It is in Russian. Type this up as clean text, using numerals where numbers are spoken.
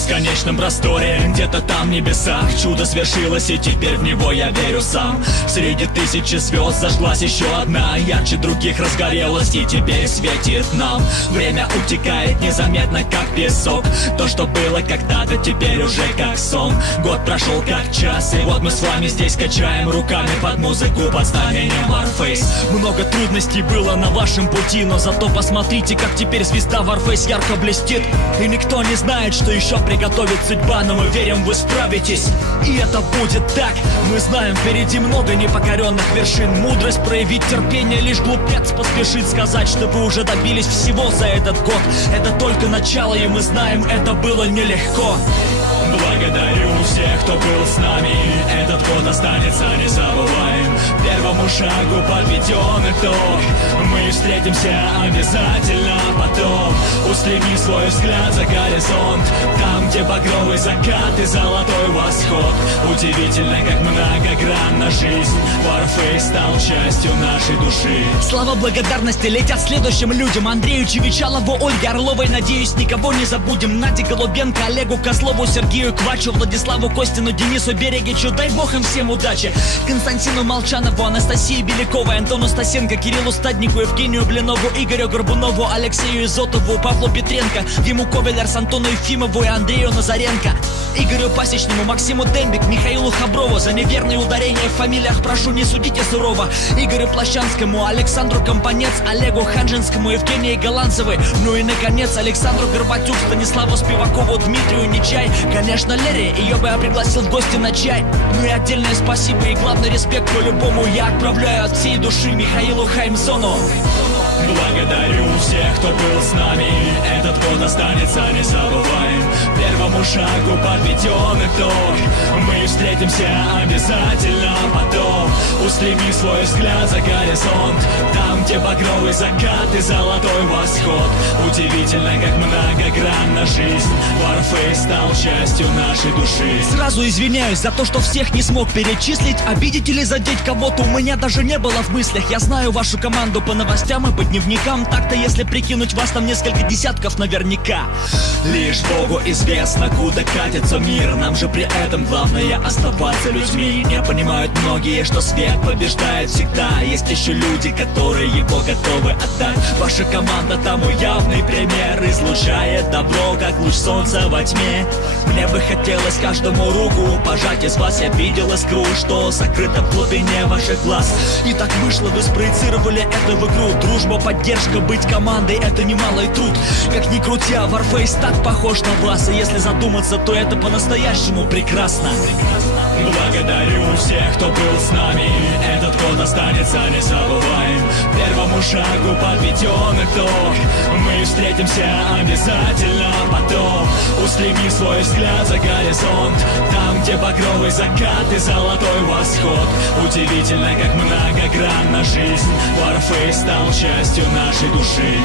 бесконечном просторе, где-то там в небесах чудо свершилось, и теперь в него я верю сам. Среди тысячи звезд зажглась еще одна, ярче других разгорелась и теперь светит нам. Время утекает незаметно, как песок. То, что было когда-то, теперь уже как сон. Год прошел как час, и вот мы с вами здесь качаем руками под музыку под знаменем Warface. Много трудностей было на вашем пути, но зато посмотрите, как теперь звезда Warface ярко блестит. И никто не знает, что еще приготовит судьба, но мы верим, вы справитесь, и это будет так. Мы знаем, впереди много непокоренных вершин. Мудрость проявить терпение, лишь глупец поспешит сказать, что вы уже добились всего за этот год. Это только начало, и мы знаем, это было нелегко. Благодарю всех, кто был с нами, этот год останется незабываем. Первому шагу подведен итог, мы встретимся обязательно потом. Устреми свой взгляд за горизонт, там, где багровый закат и золотой восход. Удивительно, как многогранна жизнь, Warface стал частью нашей души. Слова благодарности летят следующим людям: Андрею Чевичалову, Ольге Орловой, надеюсь, никого не забудем. Наде Голубенко, Олегу Козлову, Сергею Квачу, Владиславу Костину, Денису Берегичу, дай бог им всем удачи. Константину Молчанову, Анастасии Беляковой, Антону Стасенко, Кириллу Стаднику, Евгению Блинову, Игорю Горбунову, Алексею Изотову, Павлу Петренко, Диму Ковелерс, Антону Ефимову и Андрею Назаренко, Игорю Пасечному, Максиму Дембик, Михаилу Хаброву. За неверные ударения в фамилиях прошу, не судите сурово. Игорю Плащанскому, Александру Компанец, Олегу Ханжинскому, Евгении Голландцевой. Ну и, наконец, Александру Горбатюк, Станиславу Спивакову, Дмитрию Нечай. Конечно, Лере, ее бы я пригласил в гости на чай. Ну и отдельное спасибо и главный респект по-любому я отправляю от всей души Михаилу Хаймзону. Благодарю всех, кто был с нами, этот год останется незабываем. Первому шагу подведен итог, мы встретимся обязательно потом. Устреми свой взгляд за горизонт, там, где багровый закат и золотой восход. Удивительно, как многогранна жизнь, Warface стал частью нашей души. Сразу извиняюсь за то, что всех не смог перечислить. Обидеть или задеть кого-то у меня даже не было в мыслях. Я знаю вашу команду по новостям и по дневникам. Так-то, если прикинуть, вас там несколько десятков наверняка. Лишь Богу известно, куда катится мир. Нам же при этом главное оставаться людьми. Не понимают многие, что свет побеждает всегда. Есть еще люди, которые его готовы отдать. Ваша команда тому явный пример, излучает добро, как луч солнца во тьме. Мне бы хотелось каждому руку пожать. Из вас я видел искру, что сокрыта в глубине ваших глаз. И так вышло, вы спроецировали это в игру. Дружба, поддержка, быть командой — это немалый труд. Как ни крути, а Warface так похож на вас. И если задуматься, то это по-настоящему прекрасно. Благодарю всех, кто был с нами, этот год останется незабываем. Первому шагу подведен итог, мы встретимся обязательно потом. Устреми свой взгляд за горизонт, там, где багровый закат и золотой восход. Удивительно, как многогранна жизнь, Warface стал частью нашей души.